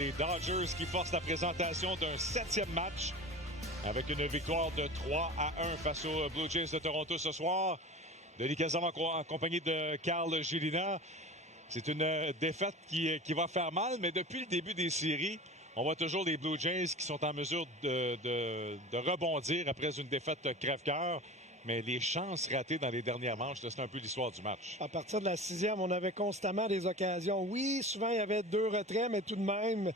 Les Dodgers qui forcent la présentation d'un 7e match avec une victoire de 3-1 face aux Blue Jays de Toronto ce soir. Denis Casam en compagnie de Carl Gélina. C'est une défaite qui va faire mal, mais depuis le début des séries, on voit toujours les Blue Jays qui sont en mesure de rebondir après une défaite crève-cœur. Mais les chances ratées dans les dernières manches, c'est un peu l'histoire du match. À partir de la 6e, on avait constamment des occasions. Oui, souvent, il y avait 2 retraits, mais tout de même,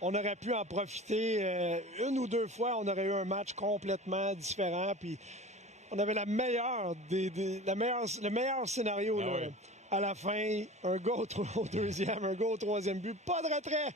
on aurait pu en profiter. Une ou 2 fois, on aurait eu un match complètement différent. Puis, on avait le meilleur scénario. Là. Oui. À la fin, un gars au deuxième, un gars au 3e but, pas de retrait.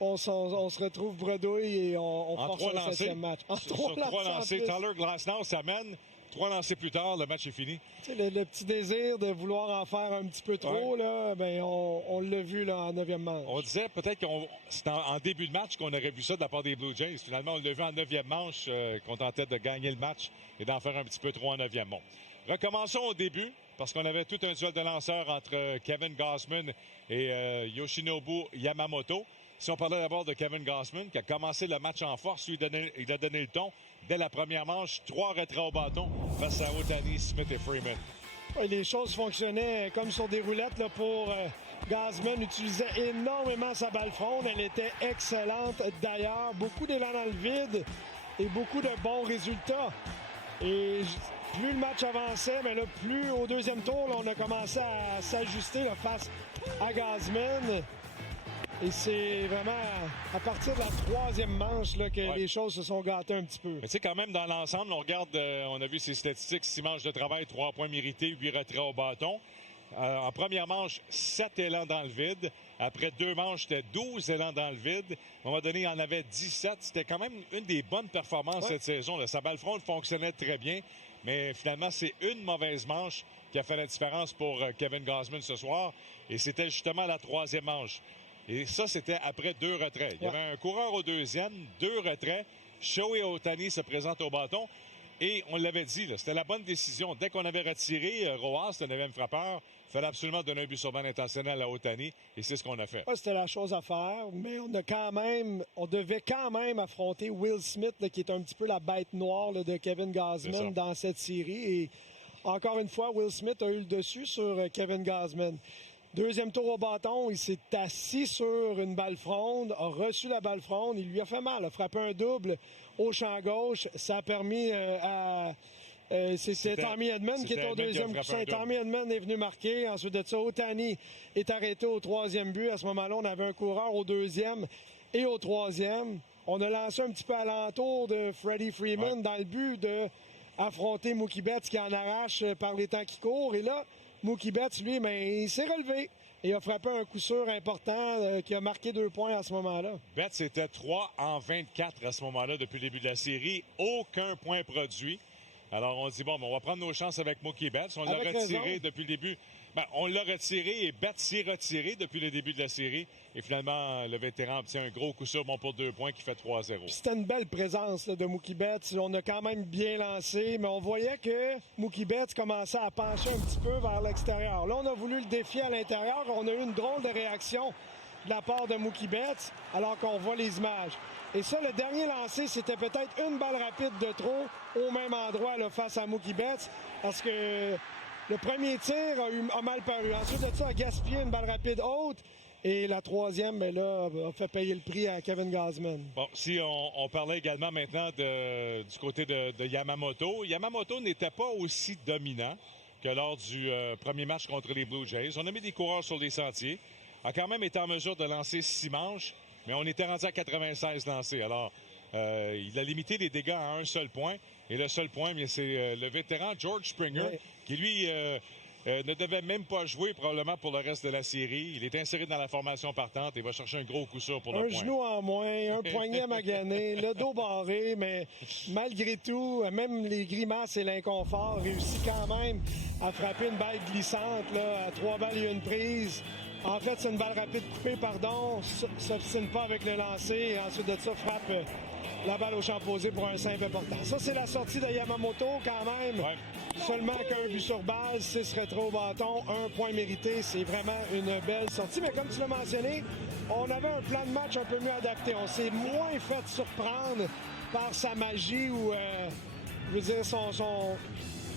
On se retrouve bredouille et on force le 7e match. En 3 lancés, Tyler Glasnow s'amène. 3 lancés plus tard, le match est fini. Tu sais, le petit désir de vouloir en faire un petit peu trop, là, ben on l'a vu là, en 9e manche. On disait peut-être que c'est en début de match qu'on aurait vu ça de la part des Blue Jays. Finalement, on l'a vu en 9e manche, qu'on tentait de gagner le match et d'en faire un petit peu trop en 9e. Bon. Recommençons au début, parce qu'on avait tout un duel de lanceurs entre Kevin Gausman et Yoshinobu Yamamoto. Si on parlait d'abord de Kevin Gausman, qui a commencé le match en force, lui, il a donné le ton. Dès la première manche, 3 retraits au bâton face à Ohtani, Smith et Freeman. Oui, les choses fonctionnaient comme sur des roulettes là, pour Gausman. Utilisait énormément sa balle fronde. Elle était excellente d'ailleurs. Beaucoup d'élan dans le vide et beaucoup de bons résultats. Et plus le match avançait, mais là, plus au 2e tour, là, on a commencé à s'ajuster là, face à Gausman. Et c'est vraiment à partir de la 3e manche là, que les choses se sont gâtées un petit peu. Mais tu sais, quand même, dans l'ensemble, on regarde, on a vu ses statistiques, 6 manches de travail, 3 points mérités, 8 retraits au bâton. En première manche, 7 élans dans le vide. Après 2 manches, c'était 12 élans dans le vide. À un moment donné, il en avait 17. C'était quand même une des bonnes performances cette saison. Là. Sa balle fronde fonctionnait très bien. Mais finalement, c'est une mauvaise manche qui a fait la différence pour Kevin Gausman ce soir. Et c'était justement la 3e manche. Et ça, c'était après 2 retraits. Il y avait un coureur au 2e, 2 retraits. Shohei Ohtani se présente au bâton. Et on l'avait dit, là, c'était la bonne décision. Dès qu'on avait retiré Rojas, le 9e frappeur, il fallait absolument donner un but sur balle intentionnel à Ohtani. Et c'est ce qu'on a fait. Ouais, c'était la chose à faire, mais on devait quand même affronter Will Smith, là, qui est un petit peu la bête noire là, de Kevin Gausman dans cette série. Et encore une fois, Will Smith a eu le dessus sur Kevin Gausman. 2e tour au bâton, il s'est assis sur une balle fronde, a reçu la balle fronde, il lui a fait mal, a frappé un double au champ gauche. Ça a permis c'est Tommy Edman qui est au 2e coussin. Tommy Edman est venu marquer. Ensuite de ça, Ohtani est arrêté au 3e but. À ce moment-là, on avait un coureur au 2e et au 3e. On a lancé un petit peu alentour de Freddie Freeman dans le but de affronter Mookie Betts qui en arrache par les temps qui courent. Et là, Mookie Betts, lui, il s'est relevé et a frappé un coup sûr important qui a marqué 2 points à ce moment-là. Betts était 3 en 24 à ce moment-là depuis le début de la série. Aucun point produit. Alors, on dit, bon, on va prendre nos chances avec Mookie Betts. On l'a retiré depuis le début. On l'a retiré et Betts s'est retiré depuis le début de la série. Et finalement, le vétéran obtient un gros coup sûr, pour 2 points qui fait 3-0. C'était une belle présence là, de Mookie Betts. On a quand même bien lancé, mais on voyait que Mookie Betts commençait à pencher un petit peu vers l'extérieur. Là, on a voulu le défier à l'intérieur. On a eu une drôle de réaction de la part de Mookie Betts, alors qu'on voit les images. Et ça, le dernier lancé, c'était peut-être une balle rapide de trop au même endroit là, face à Mookie Betts, parce que le premier tir a mal paru. Ensuite de ça, a gaspillé une balle rapide haute. Et la 3e, a fait payer le prix à Kevin Gausman. Bon, si on parlait également maintenant du côté de Yamamoto. Yamamoto n'était pas aussi dominant que lors du premier match contre les Blue Jays. On a mis des coureurs sur les sentiers. A quand même été en mesure de lancer 6 manches, mais on était rendu à 96 lancés. Alors, il a limité les dégâts à un seul point. Et le seul point, c'est le vétéran George Springer, qui lui ne devait même pas jouer probablement pour le reste de la série. Il est inséré dans la formation partante et va chercher un gros coup sûr pour le point. Un genou en moins, un poignet magané, le dos barré, mais malgré tout, même les grimaces et l'inconfort, réussit quand même à frapper une balle glissante là, à 3 balles et 1 prise. En fait, c'est une balle rapide coupée, s'obstine pas avec le lancer et ensuite de ça, frappe la balle au champ posé pour un simple important. Ça, c'est la sortie de Yamamoto quand même. Seulement qu'un but sur balle, 6 retraits au bâton, 1 point mérité. C'est vraiment une belle sortie. Mais comme tu l'as mentionné, on avait un plan de match un peu mieux adapté. On s'est moins fait surprendre par sa magie ou, je veux dire,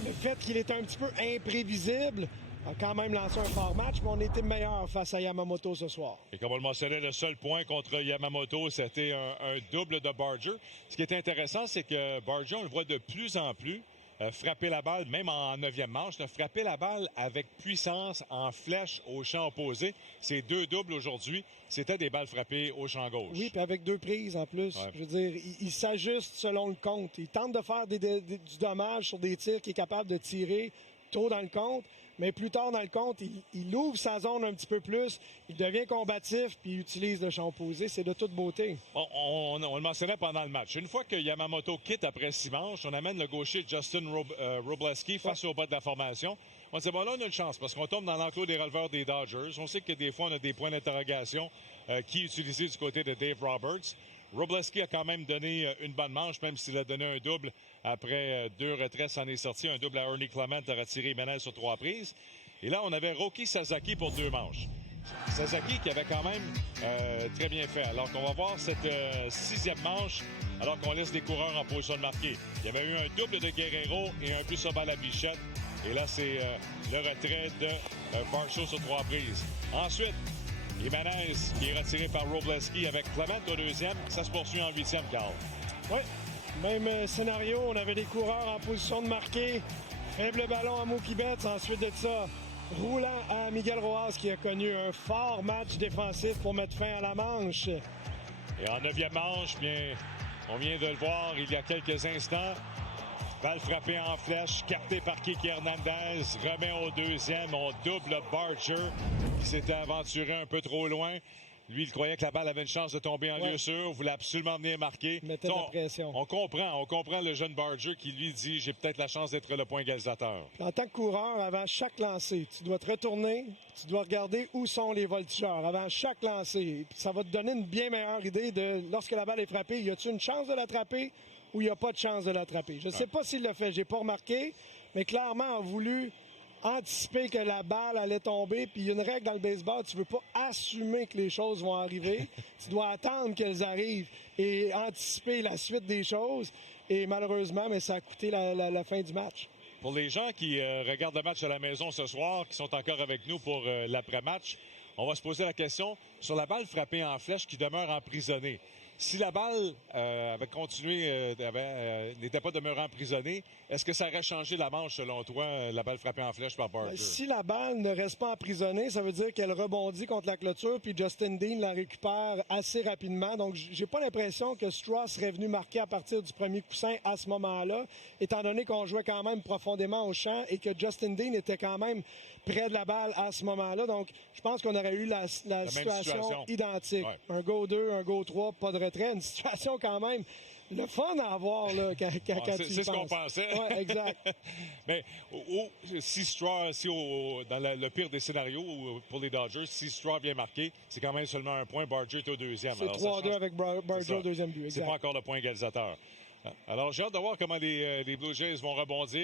le fait qu'il était un petit peu imprévisible. A quand même lancé un fort match, mais on était meilleur face à Yamamoto ce soir. Et comme on le mentionnait, le seul point contre Yamamoto, c'était un double de Barger. Ce qui est intéressant, c'est que Barger, on le voit de plus en plus frapper la balle, même en 9e manche, frapper la balle avec puissance en flèche au champ opposé. Ces 2 doubles aujourd'hui, c'était des balles frappées au champ gauche. Oui, puis avec 2 prises en plus. Ouais. Je veux dire, il s'ajuste selon le compte. Il tente de faire du dommage sur des tirs qu'il est capable de tirer tôt dans le compte. Mais plus tard dans le compte, il ouvre sa zone un petit peu plus, il devient combatif, puis il utilise le champ opposé. C'est de toute beauté. On le mentionnait pendant le match. Une fois que Yamamoto quitte après 6 manches, on amène le gaucher Justin Wroblewski face au bas de la formation. On se dit, bon, là, on a une chance parce qu'on tombe dans l'enclos des releveurs des Dodgers. On sait que des fois, on a des points d'interrogation qui utilisés du côté de Dave Roberts. Wroblewski a quand même donné une bonne manche, même s'il a donné un double après 2 retraits, s'en est sorti. Un double à Ernie Clement a retiré Menez sur 3 prises. Et là, on avait Roki Sasaki pour 2 manches. Sasaki qui avait quand même très bien fait. Alors qu'on va voir cette 6e manche, alors qu'on laisse des coureurs en position de marquer. Il y avait eu un double de Guerrero et un but sur balle à Bichette. Et là, c'est le retrait de Varsho sur 3 prises. Ensuite, Jimenez qui est retiré par Wroblewski avec Clement au 2e. Ça se poursuit en 8e, Carl. Oui, même scénario. On avait des coureurs en position de marquer. Faible ballon à Mookie Betts. Ensuite de ça, roulant à Miguel Rojas qui a connu un fort match défensif pour mettre fin à la manche. Et en 9e manche, bien, on vient de le voir il y a quelques instants. Balle frappée en flèche, carté par Kiki Hernandez, remet au 2e, on double Barger qui s'était aventuré un peu trop loin. Lui, il croyait que la balle avait une chance de tomber en lieu sûr, voulait absolument venir marquer. Mettait de la pression. On comprend le jeune Barger qui lui dit j'ai peut-être la chance d'être le point égalisateur. En tant que coureur, avant chaque lancer, tu dois te retourner, tu dois regarder où sont les voltigeurs avant chaque lancer. Ça va te donner une bien meilleure idée de lorsque la balle est frappée, y a-t-il une chance de l'attraper ou il n'y a pas de chance de l'attraper. Je ne sais pas s'il l'a fait, j'ai pas remarqué, mais clairement a voulu anticiper que la balle allait tomber. Puis il y a une règle dans le baseball, tu ne veux pas assumer que les choses vont arriver. Tu dois attendre qu'elles arrivent et anticiper la suite des choses. Et malheureusement, mais ça a coûté la fin du match. Pour les gens qui regardent le match à la maison ce soir, qui sont encore avec nous pour l'après-match, on va se poser la question sur la balle frappée en flèche qui demeure emprisonnée. Si la balle avait continué, n'était pas demeurée emprisonnée, est-ce que ça aurait changé la manche, selon toi, la balle frappée en flèche par Barger? Si la balle ne reste pas emprisonnée, ça veut dire qu'elle rebondit contre la clôture, puis Justin Dean la récupère assez rapidement. Donc, j'ai pas l'impression que Strauss serait venu marquer à partir du premier coussin à ce moment-là, étant donné qu'on jouait quand même profondément au champ et que Justin Dean était quand même près de la balle à ce moment-là. Donc, je pense qu'on aurait eu la situation identique. Ouais. Un go 2, un go 3, pas de retrait. Une situation quand même le fun à avoir là, quand c'est ce qu'on pensait. Oui, exact. Mais si dans le pire des scénarios pour les Dodgers, si Straw vient marquer, c'est quand même seulement un point. Barger est au 2e. C'est 3-2 avec Barger au 2e but. C'est pas encore le point égalisateur. Alors, j'ai hâte de voir comment les Blue Jays vont rebondir.